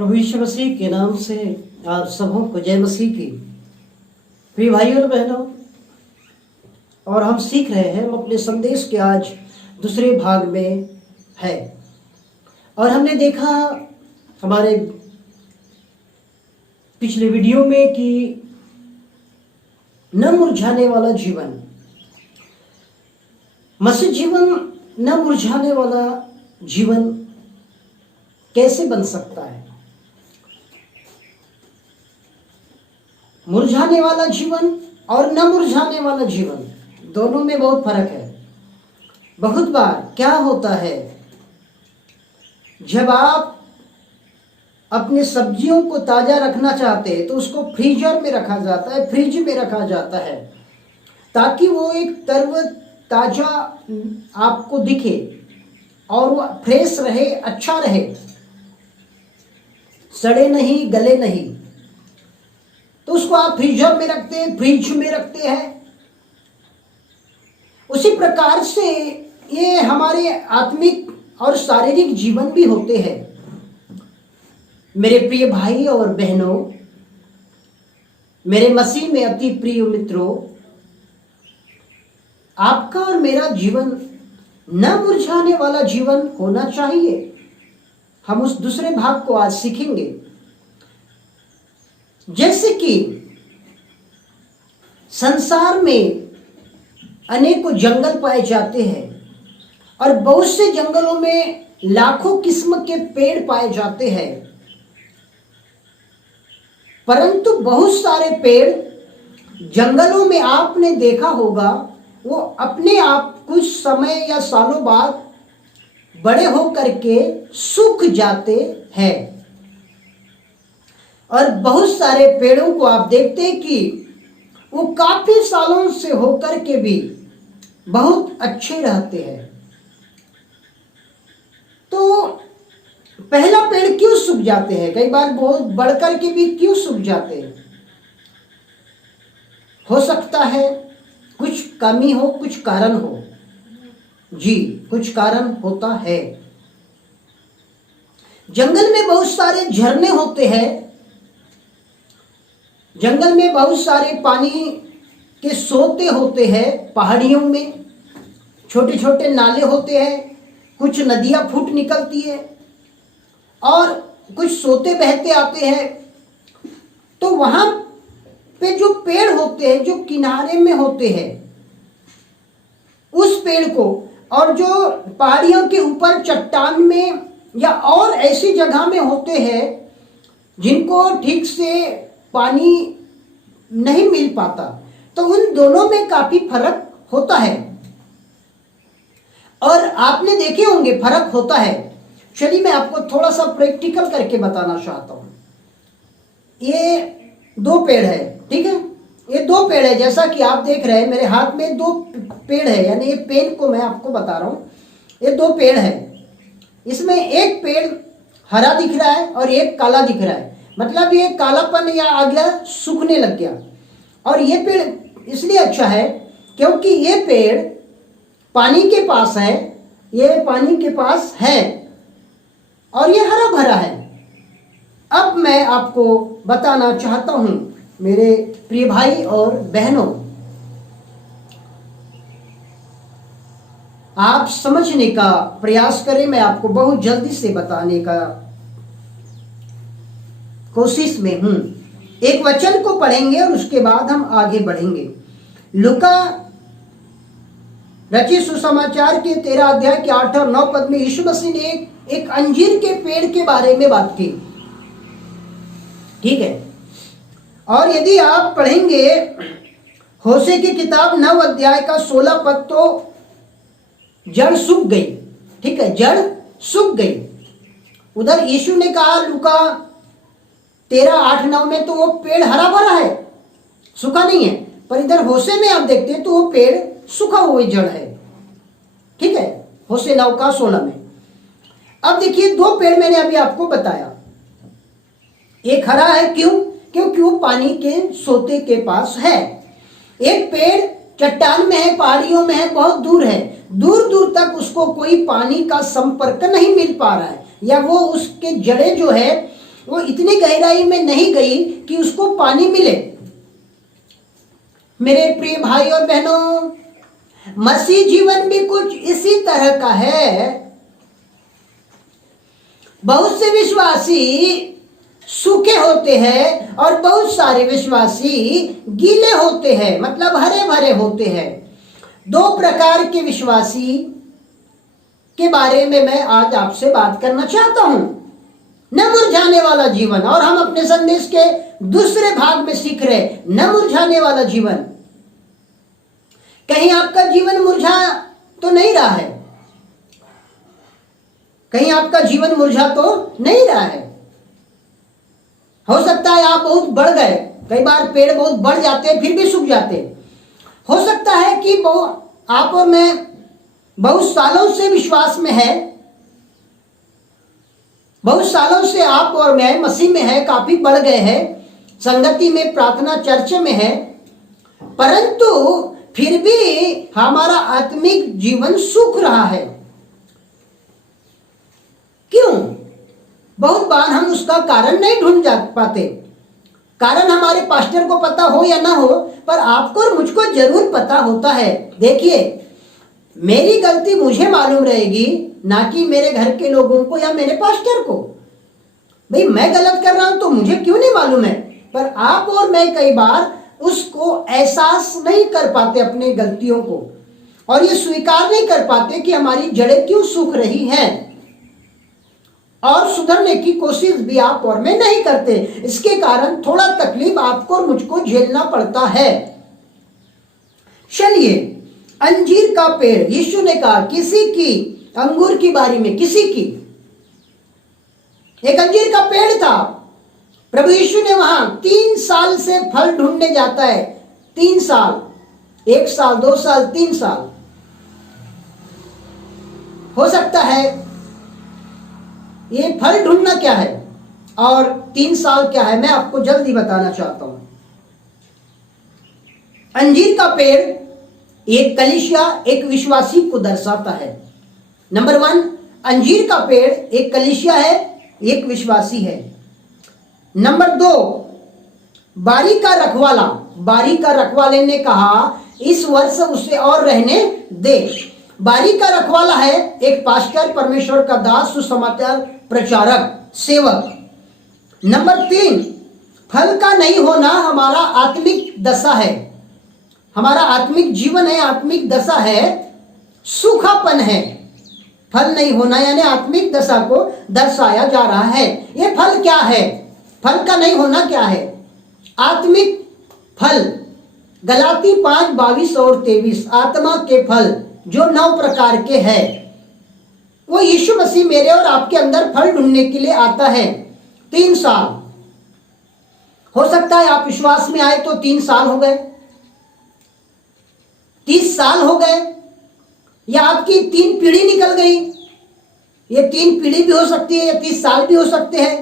प्रभु यीशु मसीह के नाम से आप सबों को जय मसीह की। प्रिय भाइयों और बहनों, और हम सीख रहे हैं, हम अपने संदेश के आज दूसरे भाग में है। और हमने देखा हमारे पिछले वीडियो में कि न मुरझाने वाला जीवन, मसीह जीवन, न मुरझाने वाला जीवन कैसे बन सकता है। मुरझाने वाला जीवन और न मुरझाने वाला जीवन दोनों में बहुत फर्क है। बहुत बार क्या होता है, जब आप अपने सब्जियों को ताज़ा रखना चाहते हैं तो उसको फ्रीजर में रखा जाता है, फ्रिज में रखा जाता है, ताकि वो एक ताज़ा आपको दिखे और वो फ्रेश रहे, अच्छा रहे, सड़े नहीं, गले नहीं। तो उसको आप फ्रीजर में रखते हैं, फ्रिज में रखते हैं। उसी प्रकार से ये हमारे आत्मिक और शारीरिक जीवन भी होते हैं। मेरे प्रिय भाई और बहनों, मेरे मसीह में अति प्रिय मित्रों, आपका और मेरा जीवन न मुरझाने वाला जीवन होना चाहिए। हम उस दूसरे भाग को आज सीखेंगे। जैसे कि संसार में अनेकों जंगल पाए जाते हैं और बहुत से जंगलों में लाखों किस्म के पेड़ पाए जाते हैं, परंतु बहुत सारे पेड़ जंगलों में आपने देखा होगा वो अपने आप कुछ समय या सालों बाद बड़े होकर के सूख जाते हैं। और बहुत सारे पेड़ों को आप देखते हैं कि वो काफी सालों से होकर के भी बहुत अच्छे रहते हैं। तो पहला पेड़ क्यों सूख जाते हैं, कई बार बहुत बढ़कर के भी क्यों सूख जाते हैं? हो सकता है कुछ कमी हो, कुछ कारण हो। जी, कुछ कारण होता है। जंगल में बहुत सारे झरने होते हैं, जंगल में बहुत सारे पानी के सोते होते हैं, पहाड़ियों में छोटे छोटे नाले होते हैं, कुछ नदियां फूट निकलती है और कुछ सोते बहते आते हैं। तो वहां पे जो पेड़ होते हैं, जो किनारे में होते हैं, उस पेड़ को, और जो पहाड़ियों के ऊपर चट्टान में या और ऐसी जगह में होते हैं जिनको ठीक से पानी नहीं मिल पाता, तो उन दोनों में काफी फर्क होता है। और आपने देखे होंगे फर्क होता है। चलिए मैं आपको थोड़ा सा प्रैक्टिकल करके बताना चाहता हूं। ये दो पेड़ है, ठीक है, ये दो पेड़ है, जैसा कि आप देख रहे हैं मेरे हाथ में दो पेड़ है, यानी ये पेन को मैं आपको बता रहा हूं। ये दो पेड़ है, इसमें एक पेड़ हरा दिख रहा है और एक काला दिख रहा है, मतलब ये कालापन या आ गया, सूखने लग गया। और ये पेड़ इसलिए अच्छा है क्योंकि ये पेड़ पानी के पास है, ये पानी के पास है और ये हरा भरा है। अब मैं आपको बताना चाहता हूं मेरे प्रिय भाई और बहनों, आप समझने का प्रयास करें। मैं आपको बहुत जल्दी से बताने का कोशिश में हूं। एक वचन को पढ़ेंगे और उसके बाद हम आगे बढ़ेंगे। लूका रचित सुसमाचार के 13 अध्याय के 8 और 9 पद में यीशु मसीह ने एक अंजीर के पेड़ के बारे में बात की, ठीक है। और यदि आप पढ़ेंगे होशे की किताब 9 अध्याय का 16 पद, तो जड़ सूख गई, ठीक है, जड़ सूख गई। उधर यीशु ने कहा लूका 13, 8, 9 में तो वो पेड़ हरा भरा है, सूखा नहीं है। पर इधर होशे में आप देखते हैं तो वो पेड़ सूखा हुआ जड़ है, ठीक है, होशे 9 का 16 में। अब देखिए दो पेड़ मैंने अभी आपको बताया। एक हरा है, क्यों? क्योंकि वो पानी के सोते के पास है। एक पेड़ चट्टान में है, पहाड़ियों में है, बहुत दूर है, दूर दूर तक उसको कोई पानी का संपर्क नहीं मिल पा रहा है, या वो उसके जड़ें जो है वो इतनी गहराई में नहीं गई कि उसको पानी मिले। मेरे प्रिय भाई और बहनों, मसीह जीवन भी कुछ इसी तरह का है। बहुत से विश्वासी सूखे होते हैं और बहुत सारे विश्वासी गीले होते हैं, मतलब हरे भरे होते हैं। दो प्रकार के विश्वासी के बारे में मैं आज आपसे बात करना चाहता हूं। न मुरझाने वाला जीवन, और हम अपने संदेश के दूसरे भाग में सीख रहे न मुरझाने वाला जीवन। कहीं आपका जीवन मुरझा तो नहीं रहा है, कहीं आपका जीवन मुरझा तो नहीं रहा है। हो सकता है आप बहुत बढ़ गए, कई बार पेड़ बहुत बढ़ जाते हैं फिर भी सूख जाते। हो सकता है कि आप और मैं बहुत सालों से विश्वास में है, बहुत सालों से आप और मैं मसीह में है, काफी बढ़ गए हैं, संगति में, प्रार्थना, चर्च में है, परंतु फिर भी हमारा आत्मिक जीवन सूख रहा है। क्यों? बहुत बार हम उसका कारण नहीं ढूंढ जा पाते। कारण हमारे पास्टर को पता हो या ना हो, पर आपको और मुझको जरूर पता होता है। देखिए, मेरी गलती मुझे मालूम रहेगी, ना कि मेरे घर के लोगों को या मेरे पास्टर को। भाई मैं गलत कर रहा हूं तो मुझे क्यों नहीं मालूम है, पर आप और मैं कई बार उसको एहसास नहीं कर पाते अपने गलतियों को, और ये स्वीकार नहीं कर पाते कि हमारी जड़ें क्यों सूख रही हैं, और सुधरने की कोशिश भी आप और मैं नहीं करते। इसके कारण थोड़ा तकलीफ आपको और मुझको झेलना पड़ता है। चलिए, अंजीर का पेड़, यीशु ने कहा किसी की, अंगूर की बारी में किसी की, एक अंजीर का पेड़ था। प्रभु यीशु ने वहां 3 साल से फल ढूंढने जाता है। 3 साल, 1 साल, 2 साल, 3 साल हो सकता है। ये फल ढूंढना क्या है और 3 साल क्या है, मैं आपको जल्दी बताना चाहता हूं। अंजीर का पेड़ एक कलीसिया, एक विश्वासी को दर्शाता है। नंबर 1, अंजीर का पेड़ एक कलीसिया है, एक विश्वासी है। नंबर 2, बारी का रखवाला। बारी का रखवाले ने कहा इस वर्ष उसे और रहने दे। बारी का रखवाला है एक पास्टर, परमेश्वर का दास, सुसमाचार प्रचारक, सेवक। नंबर 3, फल का नहीं होना हमारा आत्मिक दशा है, हमारा आत्मिक जीवन है, आत्मिक दशा है, सूखापन है। फल नहीं होना यानी आत्मिक दशा को दर्शाया जा रहा है। ये फल क्या है? फल का नहीं होना क्या है? आत्मिक फल। गलाती 5:22 और 23, आत्मा के फल जो 9 प्रकार के हैं, वो यीशु मसीह मेरे और आपके अंदर फल ढूंढने के लिए आता है। 3 साल हो सकता है आप विश्वास में आए तो 3 साल हो गए, 30 साल हो गए, या आपकी 3 पीढ़ी निकल गई। ये 3 पीढ़ी भी हो सकती है, या 30 साल भी हो सकते हैं,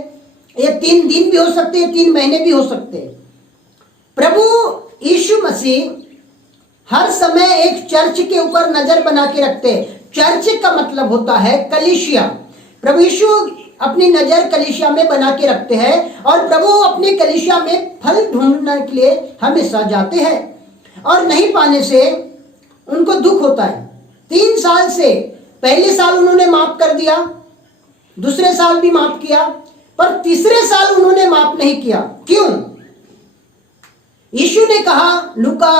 ये 3 दिन भी हो सकते हैं, 3 महीने भी हो सकते हैं। प्रभु यीशु मसीह हर समय एक चर्च के ऊपर नजर बना के रखते हैं। चर्च का मतलब होता है कलीसिया। प्रभु यीशु अपनी नजर कलीसिया में बना के रखते हैं, और प्रभु अपने कलीसिया में फल ढूंढने के लिए हमेशा जाते हैं, और नहीं पाने से उनको दुख होता है। 3 साल से, पहले साल उन्होंने माफ कर दिया, दूसरे साल भी माफ किया, पर तीसरे साल उन्होंने माफ नहीं किया। क्यों? यीशु ने कहा, लूका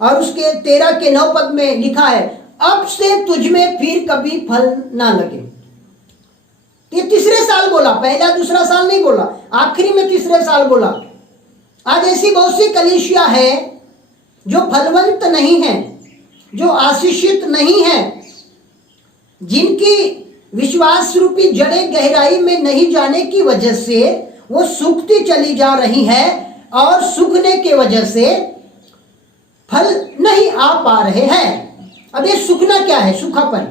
और उसके 13 के 9 पद में लिखा है, अब से तुझमें फिर कभी फल ना लगे। ये तीसरे साल बोला, पहला दूसरा साल नहीं बोला, आखिरी में तीसरे साल बोला। आज ऐसी बहुत सी कलीसिया है जो फलवंत नहीं है, जो आशीषित नहीं है, जिनकी विश्वास रूपी जड़ें गहराई में नहीं जाने की वजह से वो सूखती चली जा रही है, और सूखने के वजह से फल नहीं आ पा रहे हैं। अब ये सूखना क्या है? सूखापन।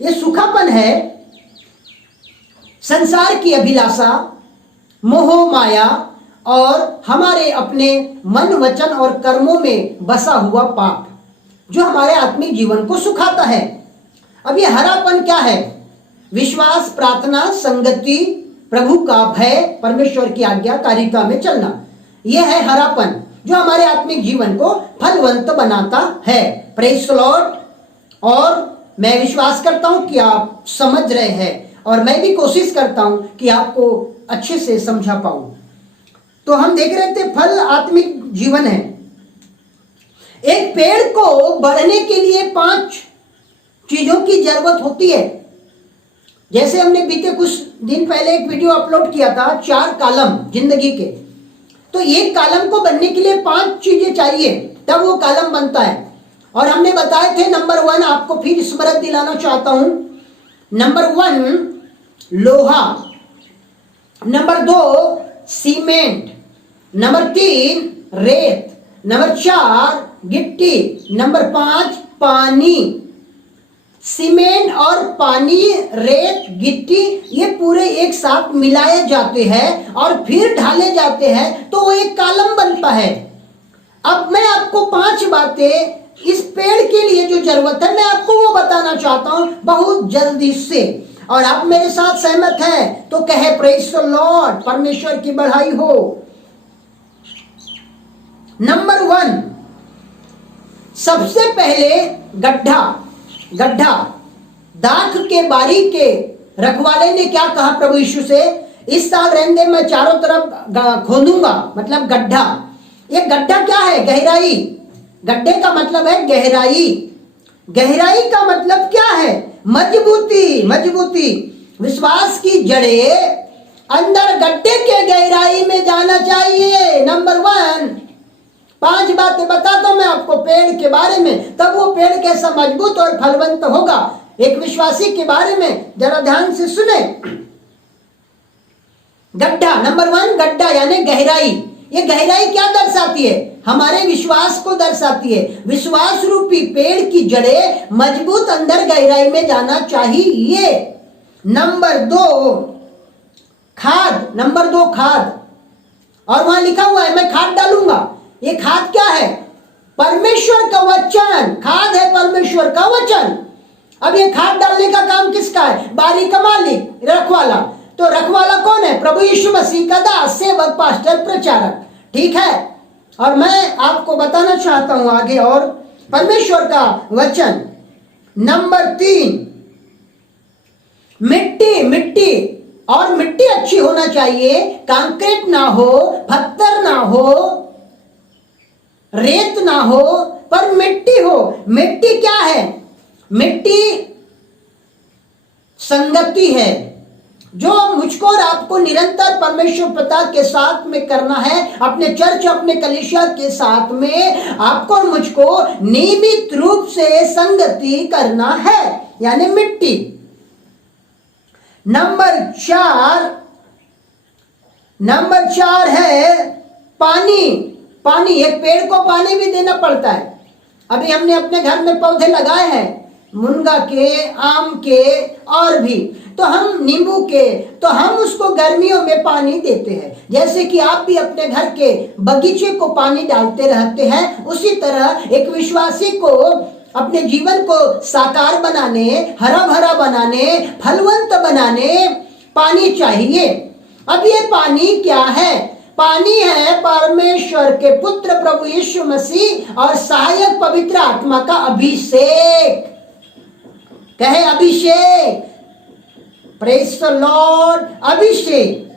ये सूखापन है संसार की अभिलाषा, मोह माया, और हमारे अपने मन, वचन और कर्मों में बसा हुआ पाप, जो हमारे आत्मिक जीवन को सुखाता है। अब ये हरापन क्या है? विश्वास, प्रार्थना, संगति, प्रभु का भय, परमेश्वर की आज्ञाकारिता में चलना। यह है हरापन जो हमारे आत्मिक जीवन को फलवंत बनाता है। Praise the Lord. और मैं विश्वास करता हूं कि आप समझ रहे हैं और मैं भी कोशिश करता हूं कि आपको अच्छे से समझा पाऊं। तो हम देख रहे थे फल आत्मिक जीवन है। एक पेड़ को बढ़ने के लिए 5 चीजों की जरूरत होती है। जैसे हमने बीते कुछ दिन पहले एक वीडियो अपलोड किया था 4 कॉलम जिंदगी के। तो एक कॉलम को बनने के लिए 5 चीजें चाहिए, तब वो कॉलम बनता है। और हमने बताए थे नंबर 1, आपको फिर स्मरण दिलाना चाहता हूं। नंबर 1 लोहा, नंबर 2 सीमेंट, नंबर 3 रेत, नंबर 4 गिट्टी, नंबर 5 पानी। सीमेंट और पानी, रेत, गिट्टी, ये पूरे एक साथ मिलाए जाते हैं और फिर ढाले जाते हैं तो वो एक कॉलम बनता है। अब मैं आपको 5 बातें इस पेड़ के लिए जो जरूरत है, मैं आपको वो बताना चाहता हूं बहुत जल्दी से। और आप मेरे साथ सहमत हैं तो कहे प्रेज़ द लॉर्ड, परमेश्वर की बढ़ाई हो। नंबर 1, सबसे पहले गड्ढा। दाख के बारी के रखवाले ने क्या कहा प्रभु यीशु से? इस साल रहने मैं चारों तरफ खोदूंगा, मतलब गड्ढा। ये गड्ढा क्या है? गहराई। गड्ढे का मतलब है गहराई। गहराई का मतलब क्या है? मजबूती। विश्वास की जड़ें अंदर गड्ढे के गहराई में जाना चाहिए। नंबर 1, 5 बातें बताता हूं मैं आपको पेड़ के बारे में, तब वो पेड़ कैसा मजबूत और फलवंत होगा। एक विश्वासी के बारे में जरा ध्यान से सुने। गड्ढा, नंबर 1 गड्ढा यानी गहराई। ये गहराई क्या दर्शाती है? हमारे विश्वास को दर्शाती है। विश्वास रूपी पेड़ की जड़ें मजबूत अंदर गहराई में जाना चाहिए। नंबर 2 खाद। और वहां लिखा हुआ है मैं खाद डालूंगा। ये खाद क्या है? परमेश्वर का वचन। खाद है परमेश्वर का वचन। अब ये खाद डालने का काम किसका है? बारी का मालिक, रखवाला। तो रखवाला कौन है? प्रभु यीशु मसीह का दास, सेवक, पास्टर, प्रचारक। ठीक है। और मैं आपको बताना चाहता हूं आगे और परमेश्वर का वचन। नंबर 3 मिट्टी। और मिट्टी अच्छी होना चाहिए, कंक्रीट ना हो, पत्थर ना हो, रेत ना हो, पर मिट्टी हो। मिट्टी क्या है? मिट्टी संगति है, जो मुझको और आपको निरंतर परमेश्वर पिता के साथ में करना है। अपने चर्च, अपने कलीसिया के साथ में आपको और मुझको नियमित रूप से संगति करना है, यानी मिट्टी। नंबर 4 है पानी। एक पेड़ को पानी भी देना पड़ता है। अभी हमने अपने घर में पौधे लगाए हैं, मुनगा के, आम के और भी, तो हम नींबू के, तो हम उसको गर्मियों में पानी देते हैं। जैसे कि आप भी अपने घर के बगीचे को पानी डालते रहते हैं, उसी तरह एक विश्वासी को अपने जीवन को साकार बनाने, हरा भरा बनाने, फलवंत बनाने पानी चाहिए। अब ये पानी क्या है? पानी है परमेश्वर के पुत्र प्रभु यीशु मसीह और सहायक पवित्र आत्मा का अभिषेक। कहे अभिषेक। Praise the Lord. अभिषेक।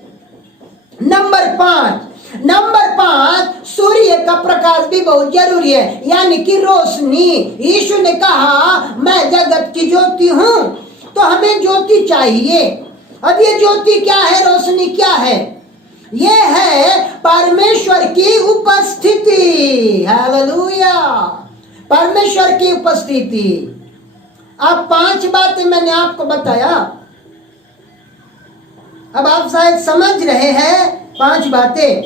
नंबर 5 सूर्य का प्रकाश भी बहुत जरूरी है, यानी कि रोशनी। यीशु ने कहा मैं जगत की ज्योति हूं, तो हमें ज्योति चाहिए। अब ये ज्योति क्या है? रोशनी क्या है? ये है परमेश्वर की उपस्थिति। हालेलुया। परमेश्वर की उपस्थिति। अब 5 बातें मैंने आपको बताया। अब आप शायद समझ रहे हैं 5 बातें।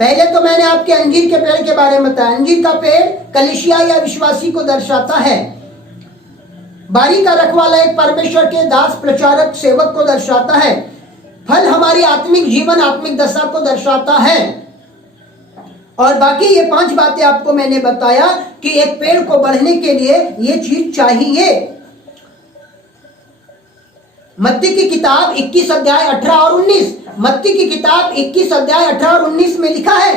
पहले तो मैंने आपके अंजीर के पेड़ के बारे में बताया। अंजीर का पेड़ कलीसिया या विश्वासी को दर्शाता है। बारी का रखवाला एक परमेश्वर के दास, प्रचारक, सेवक को दर्शाता है। फल हमारी आत्मिक जीवन, आत्मिक दशा को दर्शाता है। और बाकी ये 5 बातें आपको मैंने बताया कि एक पेड़ को बढ़ने के लिए ये चीज चाहिए। मत्ती की किताब 21 अध्याय 18 और 19, मत्ती की किताब 21 अध्याय 18 और 19 में लिखा है,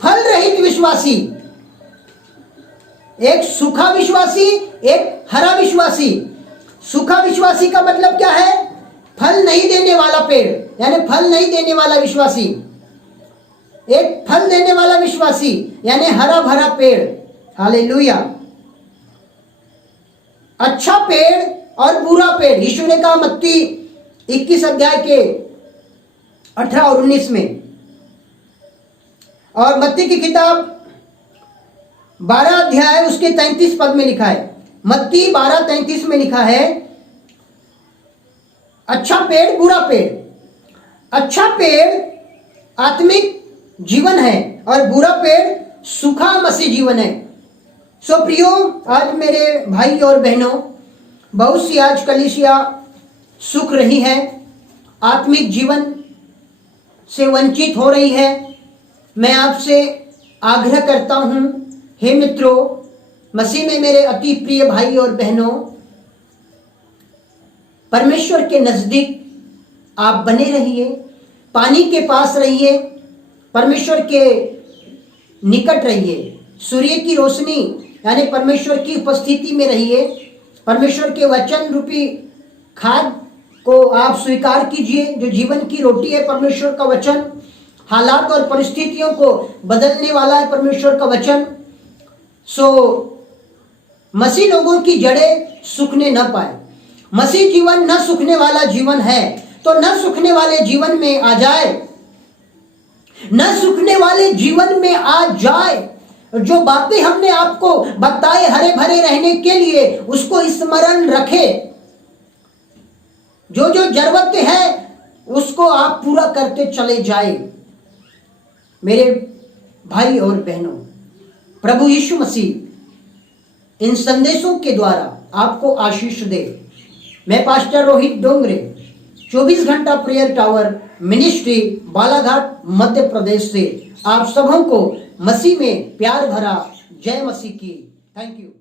फल रहित विश्वासी, एक सूखा विश्वासी, एक हरा विश्वासी। सूखा विश्वासी का मतलब क्या है? फल नहीं देने वाला पेड़, यानी फल नहीं देने वाला विश्वासी। एक फल देने वाला विश्वासी यानी हरा भरा पेड़। हालेलुया। अच्छा पेड़ और बुरा पेड़, यीशु ने कहा मत्ती 21 अध्याय के 18 और 19 में। और मत्ती की किताब 12 अध्याय उसके 33 पद में लिखा है, मत्ती 12:33 में लिखा है, अच्छा पेड़ बुरा पेड़। अच्छा पेड़ आत्मिक जीवन है और बुरा पेड़ सूखा मसीह जीवन है। सो प्रियो, आज मेरे भाई और बहनों, बहुत सी आज कलीसिया सुख रही है, आत्मिक जीवन से वंचित हो रही है। मैं आपसे आग्रह करता हूं, हे मित्रों, मसीह में मेरे अति प्रिय भाई और बहनों, परमेश्वर के नजदीक आप बने रहिए, पानी के पास रहिए, परमेश्वर के निकट रहिए, सूर्य की रोशनी यानी परमेश्वर की उपस्थिति में रहिए। परमेश्वर के वचन रूपी खाद को आप स्वीकार कीजिए, जो जीवन की रोटी है परमेश्वर का वचन। हालात और परिस्थितियों को बदलने वाला है परमेश्वर का वचन। सो मसीह लोगों की जड़ें सूखने न पाए। मसीह जीवन न सूखने वाला जीवन है, तो न सूखने वाले जीवन में आ जाए, न सूखने वाले जीवन में आ जाए। जो बातें हमने आपको बताए हरे भरे रहने के लिए, उसको स्मरण रखे। जो जो जरूरत है उसको आप पूरा करते चले जाए। मेरे भाई और बहनों, प्रभु यीशु मसीह इन संदेशों के द्वारा आपको आशीष दे। मैं पास्टर रोहित डोंगरे, 24 घंटा prayer tower ministry, Balaghat, Madhya Pradesh से आप सबों को मसीह में प्यार भरा जय मसीह की। Thank you.